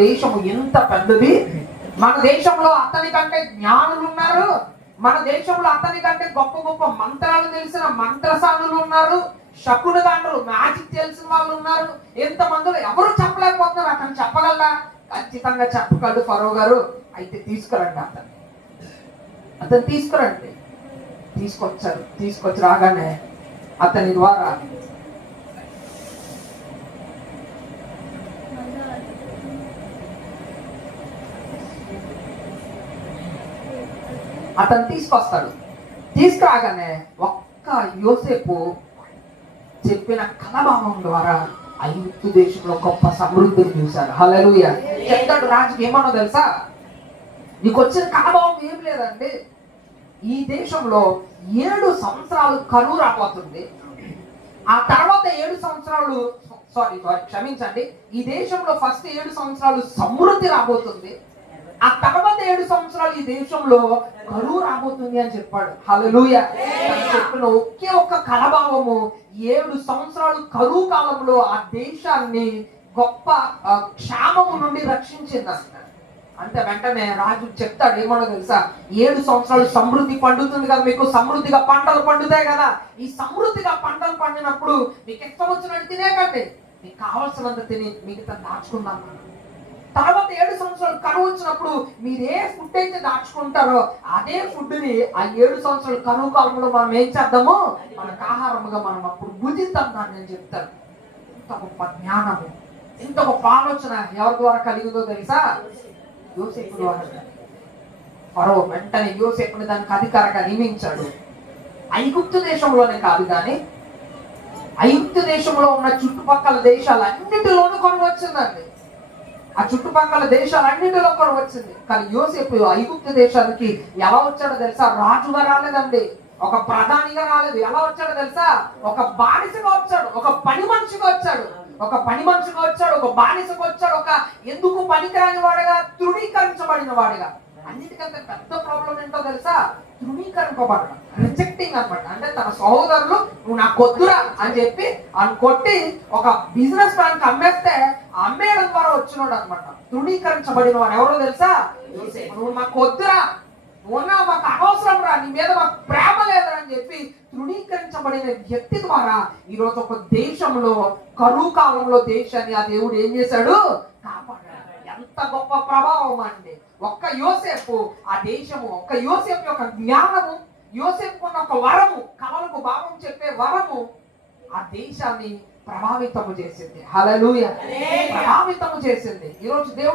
దేశము ఎంత పెద్దది. మన దేశంలో అతని కంటే జ్ఞానులు ఉన్నారు. మన దేశంలో అతని కంటే గొప్ప గొప్ప మంత్రాలు తెలిసిన మంత్రసానులు ఉన్నారు. శకునగాండ్రులు, మ్యాజిక్ తెలిసిన వాళ్ళు ఉన్నారు. ఎంతమందిలో ఎవరు చెప్పలేకపోతున్నారు. అతను చెప్పగలరా? ఖచ్చితంగా చెప్పగలడు ఫరో గారు. అయితే తీసుకురండి అతను తీసుకురండి. తీసుకొచ్చారు. తీసుకొచ్చి రాగానే అతని ద్వారా అతను తీసుకొస్తాడు. తీసుకురాగానే ఒక్క యోసేపు చెప్పిన కలభావం ద్వారా ఐగుప్తు దేశంలో గొప్ప సమృద్ధిని చూశారు. హల్లెలూయా. చెప్తాడు రాజుకి ఏమన్నా తెలుసా? నీకు వచ్చిన కలభావం ఏం లేదండి, ఈ దేశంలో 7 సంవత్సరాలు కరువు రాబోతుంది. ఆ తర్వాత 7 సంవత్సరాలు క్షమించండి, ఈ దేశంలో ఫస్ట్ 7 సంవత్సరాలు సమృద్ధి రాబోతుంది. ఆ తర్వాత 7 సంవత్సరాలు ఈ దేశంలో కరువు రాబోతుంది అని చెప్పాడు. హల్లెలూయా. చెప్పిన ఒకే ఒక్క కలభావము 7 సంవత్సరాలు కరువు కాలంలో ఆ దేశాన్ని గొప్ప క్షామము నుండి రక్షించింది అసలు. అంటే వెంటనే రాజు చెప్తాడు ఏమో తెలుసా? 7 సంవత్సరాలు సమృద్ధి పండుతుంది కదా, మీకు సమృద్ధిగా పంటలు పండుతాయి కదా. ఈ సమృద్ధిగా పంటలు పండినప్పుడు మీకు ఇష్టం వచ్చినట్టు తినేకండి, మీకు కావాల్సినంత తిని మిగతా దాచుకుందాం. తర్వాత 7 సంవత్సరాలు కరువు వచ్చినప్పుడు మీరు ఏ ఫుడ్ అయితే దాచుకుంటారో అదే ఫుడ్ ని ఆ 7 సంవత్సరాలు కరువు కాలంలో మనం ఏం చేద్దాము, మనకు ఆహారముగా మనం అప్పుడు భుజిద్దాం దాన్ని అని చెప్తారు. ఇంత గొప్ప జ్ఞానము, ఇంత గొప్ప ఆలోచన ఎవరి ద్వారా కలిగిందో తెలుసా? యోసేపు ద్వారా. ఫరో వెంటనే యోసేపుని దానికి అధికారిగా నియమించాడు. ఐగుప్తు దేశంలోనే కాదు కానీ ఐగుప్తు దేశంలో ఉన్న చుట్టుపక్కల దేశాలన్నిటిలోనూ కొని వచ్చిందండి. ఆ చుట్టుపక్కల దేశాలన్నింటిలో కూడా వచ్చింది. కానీ యోసేపు ఐగుప్తు దేశానికి ఎలా వచ్చాడో తెలుసా? రాజుగా రాలేదండి, ఒక ప్రధానిగా రాలేదు. ఎలా వచ్చాడో తెలుసా? ఒక బానిసగా వచ్చాడు, ఒక పని మనిషిగా వచ్చాడు, ఒక బానిసగా వచ్చాడు, ఒక ఎందుకు పనికిరాని వాడిగా, తృణీకరించబడిన వాడిగా. అన్నిటికంటే పెద్ద ప్రాబ్లం ఏంటో తెలుసా? తృణీకరింపబడడం, రిజెక్టింగ్ అనమాట. అంటే తన సహోదరులు నువ్వు నాకు కొద్దురా అని చెప్పి అని కొట్టి ఒక బిజినెస్ మ్యాన్ అమ్మేస్తే అమ్మేయడం ద్వారా వచ్చినాడు అనమాట. తృణీకరించబడిన వాడు ఎవరో తెలుసా? నువ్వు మాకు కొద్దురా, నువ్వున్నా మాకు అనవసరం రా, నీ మీద మాకు ప్రేమ లేదురా అని చెప్పి తృణీకరించబడిన వ్యక్తి ద్వారా ఈరోజు ఒక దేశంలో కరువు కాలంలో దేశాన్ని ఆ దేవుడు ఏం చేశాడు? కాపాడాడు. ఎంత గొప్ప ప్రభావం అండి. ఒక్క యోసేపు ఆ దేశము, ఒక్క యోసేపు యొక్క జ్ఞానము, యోసేపు ఉన్న ఒక వరము, కళలకు భావం చెప్పే వరము ఆ దేశాన్ని ప్రభావితము చేసింది. హల్లెలూయా. ప్రభావితము చేసింది. ఈరోజు దేవుడు